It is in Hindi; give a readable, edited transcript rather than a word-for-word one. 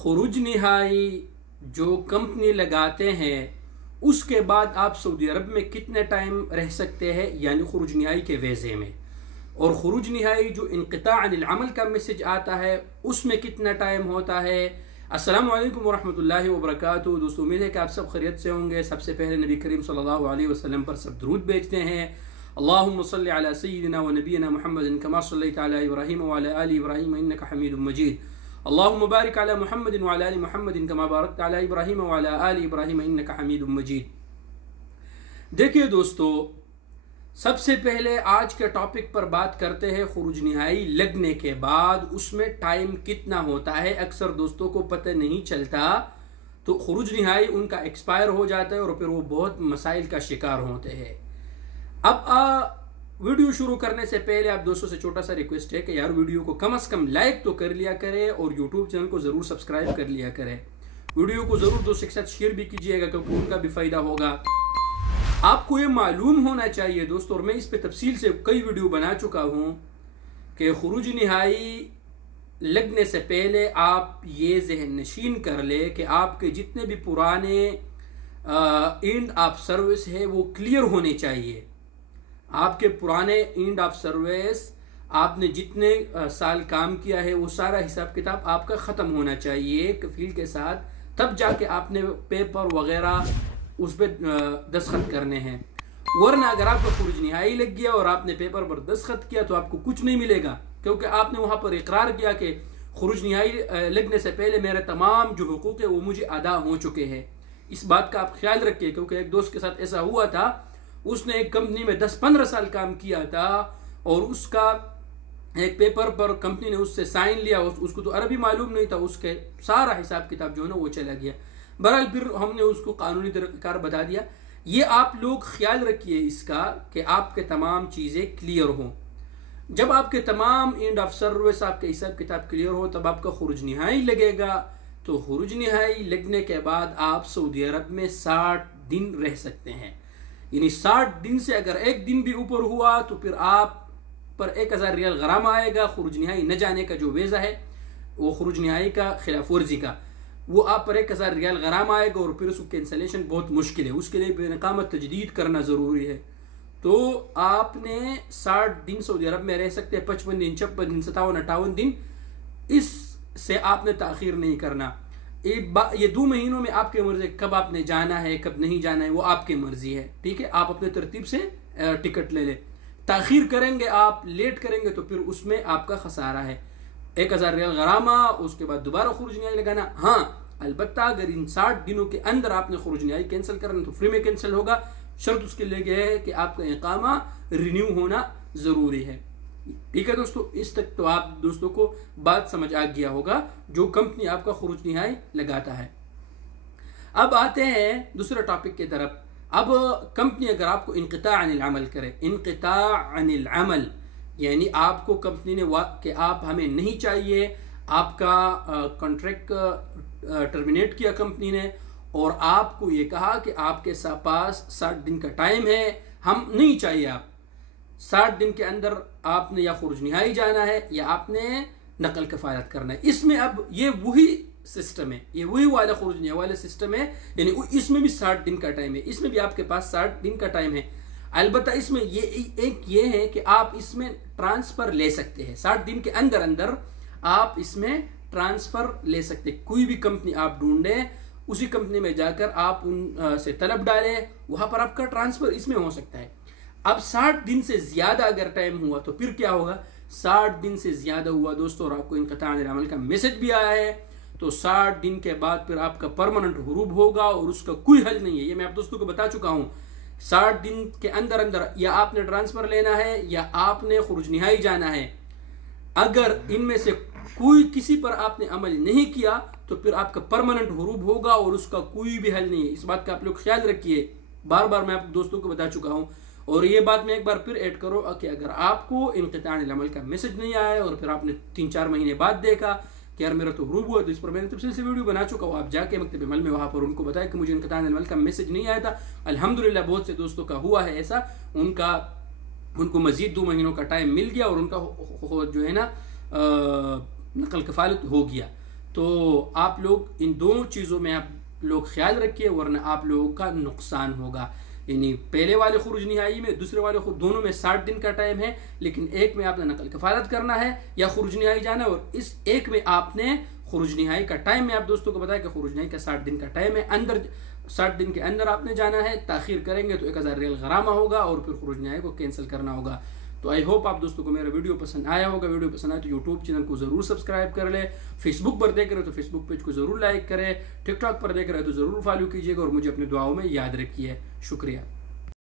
खुरुज नहाई जो कंपनी लगाते हैं उसके बाद आप सऊदी अरब में कितने टाइम रह सकते हैं, यानी खुरुज नहाई के वीज़े में। और खुरुज नहाई जो इनक़िता अनिल अमल का मैसेज आता है उसमें कितना टाइम होता है। अस्सलामु अलैकुम वरहमतुल्लाहि वबरकातुहू। दोस्तों उम्मीद है कि आप सब खैरियत से होंगे। सबसे पहले नबी करीम सल्लल्लाहु अलैहि वसल्लम पर सब दुरूद भेजते हैं। अल्लाहुम्मा सल्लि अला सय्यिदिना व नबियिना मुहम्मदिन कमा सल्लैता अला इब्राहीम व अला आलि इब्राहीम इन्नका हमीदुम मजीद। अल्लाहुम्मा बारिक अला मुहम्मदिन व अला आलि मुहम्मदिन कमा बारकता अला इब्राहीम व अला आलि इब्राहीम इन्नका हमीदुम मजीद। देखिए दोस्तों, सबसे पहले आज के टॉपिक पर बात करते हैं खुरुज नहाई लगने के बाद उसमें टाइम कितना होता है। अक्सर दोस्तों को पता नहीं चलता, तो खुरुज नहाई उनका एक्सपायर हो जाता है और फिर वो बहुत मसाइल का शिकार होते हैं। अब वीडियो शुरू करने से पहले आप दोस्तों से छोटा सा रिक्वेस्ट है कि यार वीडियो को कम से कम लाइक तो कर लिया करें और यूट्यूब चैनल को ज़रूर सब्सक्राइब कर लिया करें। वीडियो को ज़रूर दोस्तों के साथ शेयर भी कीजिएगा क्योंकि उनका भी फ़ायदा होगा। आपको ये मालूम होना चाहिए दोस्तों, और मैं इस पे तफसील से कई वीडियो बना चुका हूँ कि खुरुज नहाई लगने से पहले आप ये जहन नशीन कर ले कि आपके जितने भी पुराने एंड ऑफ सर्विस है वो क्लियर होने चाहिए। आपके पुराने एंड ऑफ सर्विस, आपने जितने साल काम किया है वो सारा हिसाब किताब आपका ख़त्म होना चाहिए कफील के साथ, तब जाके आपने पेपर वगैरह उस पर दस्तखत करने हैं। वरना अगर आपका खुरुज नहाई लग गया और आपने पेपर पर दस्तखत किया तो आपको कुछ नहीं मिलेगा, क्योंकि आपने वहाँ पर इकरार किया कि खुरुज नहाई लगने से पहले मेरे तमाम जो हुकूक है वो मुझे अदा हो चुके हैं। इस बात का आप ख्याल रखिए, क्योंकि एक दोस्त के साथ ऐसा हुआ था, उसने एक कंपनी में 10-15 साल काम किया था और उसका एक पेपर पर कंपनी ने उससे साइन लिया, उसको तो अरबी मालूम नहीं था, उसके सारा हिसाब किताब जो है ना वो चला गया। बहरहाल फिर हमने उसको कानूनी तरीक़ाकार बता दिया। ये आप लोग ख्याल रखिए इसका कि आपके तमाम चीज़ें क्लियर हों। जब आपके तमाम एंड ऑफ सर्विस, आपके हिसाब किताब क्लियर हो, तब आपका खुरुज नहाई लगेगा। तो खुरुज नहाई लगने के बाद आप सऊदी अरब में 60 दिन रह सकते हैं। यानी 60 दिन से अगर एक दिन भी ऊपर हुआ तो फिर आप पर 1000 रियाल गरामा आएगा। खुरुज नहाई न जाने का जो वेज़ा है वो खुरुज नहाई का खिलाफ वर्जी का, वो आप पर 1000 रियाल गराम आएगा और फिर उसको कैंसलेशन बहुत मुश्किल है। उसके लिए बेनकामत तजदीद करना ज़रूरी है। तो आपने 60 दिन सऊदी अरब में रह सकते हैं, 55 दिन, 56 दिन, 57, 58 दिन। इससे आपने ताख़ीर नहीं करना। ये 2 महीनों में आपके मर्जी कब आपने जाना है कब नहीं जाना है वो आपकी मर्जी है, ठीक है। आप अपने तरतीब से टिकट ले लें। ताख़ीर करेंगे आप, लेट करेंगे तो फिर उसमें आपका खसारा है। 1000 रियाल गरामा, उसके बाद दोबारा खुरुज नहाई लगाना। हाँ, अलबत्ता अगर इन 60 दिनों के अंदर आपने खुरुज नहाई कैंसिल करना तो फ्री में कैंसिल होगा। शर्त उसके लिए है कि आपका इकामा रिन्यू होना ज़रूरी है, ठीक है दोस्तों। इस तक तो आप दोस्तों को बात समझ आ गया होगा जो कंपनी आपका खुरुज नहाई लगाता है। अब आते हैं दूसरे टॉपिक की तरफ। अब कंपनी अगर आपको इनक़िता अनिल अमल करे, इनक़िता अनिल अमल यानी आपको कंपनी ने कि आप हमें नहीं चाहिए, आपका कॉन्ट्रैक्ट टर्मिनेट किया कंपनी ने और आपको ये कहा कि आपके पास 60 दिन का टाइम है, हम नहीं चाहिए। आप 60 दिन के अंदर आपने या खुरुज नहाई जाना है या आपने नकल कफालत करना है। इसमें अब ये वही सिस्टम है, ये वही वाला खुरुज नहाई वाला सिस्टम है, यानी इसमें भी 60 दिन का टाइम है, इसमें भी आपके पास 60 दिन का टाइम है। अलबत्ता इसमें ये है कि आप इसमें ट्रांसफ़र ले सकते हैं। 60 दिन के अंदर अंदर आप इसमें ट्रांसफ़र ले सकते हैं। कोई भी कंपनी आप ढूंढें, उसी कंपनी में जाकर आप उन से तलब डालें, वहाँ पर आपका ट्रांसफ़र इसमें हो सकता है। अब 60 दिन से ज़्यादा अगर टाइम हुआ तो फिर क्या होगा। 60 दिन से ज़्यादा हुआ दोस्तों और आपको इनक़िता अनिल अमल का मैसेज भी आया है, तो 60 दिन के बाद फिर आपका परमानेंट हुरूब होगा और उसका कोई हल नहीं है। ये मैं आप दोस्तों को बता चुका हूँ। 60 दिन के अंदर अंदर या आपने ट्रांसफ़र लेना है या आपने खुरुज नहाई जाना है। अगर इनमें से कोई किसी पर आपने अमल नहीं किया तो फिर आपका परमानेंट हुरूब होगा और उसका कोई भी हल नहीं है। इस बात का आप लोग ख्याल रखिए। बार बार मैं आप दोस्तों को बता चुका हूँ और ये बात मैं एक बार फिर ऐड करो कि अगर आपको इनक़िता अनिल अमल का मैसेज नहीं आया और फिर आपने 3-4 महीने बाद देखा कि यार मेरा तो हुरूब हुआ, तो इस पर मैंने तफसील से वीडियो बना चुका हूँ। आप जाके मकतब अमल में वहाँ पर उनको बताया कि मुझे इनक़िता अनिल अमल का मैसेज नहीं आया था। अल्हम्दुलिल्लाह बहुत से दोस्तों का हुआ है ऐसा, उनको मज़ीद 2 महीनों का टाइम मिल गया और उनका जो है ना नकल कफालत हो गया। तो आप लोग इन दोनों चीज़ों में आप लोग ख्याल रखिए, वरना आप लोगों का नुकसान होगा। यानी पहले वाले खुरूज निहाई में, दूसरे वाले दोनों में 60 दिन का टाइम है, लेकिन एक में आपने नकल कफालत करना है या खुरूज निहाई जाना है, और इस एक में आपने खुरूज निहाई का टाइम में आप दोस्तों को बताया कि खुरूज निहाई का 60 दिन का टाइम है, अंदर 60 दिन के अंदर आपने जाना है। ताखीर करेंगे तो 1000 रियाल गरामा होगा और फिर खुरूज निहाई को कैंसिल करना होगा। तो आई होप आप दोस्तों को मेरा वीडियो पसंद आया होगा। वीडियो पसंद आए तो यूट्यूब चैनल को जरूर सब्सक्राइब कर ले, फेसबुक पर देख रहे हो तो फेसबुक पेज को जरूर लाइक करें, टिकटॉक पर देख रहे हो तो जरूर फॉलो कीजिएगा और मुझे अपनी दुआओं में याद रखिए। शुक्रिया।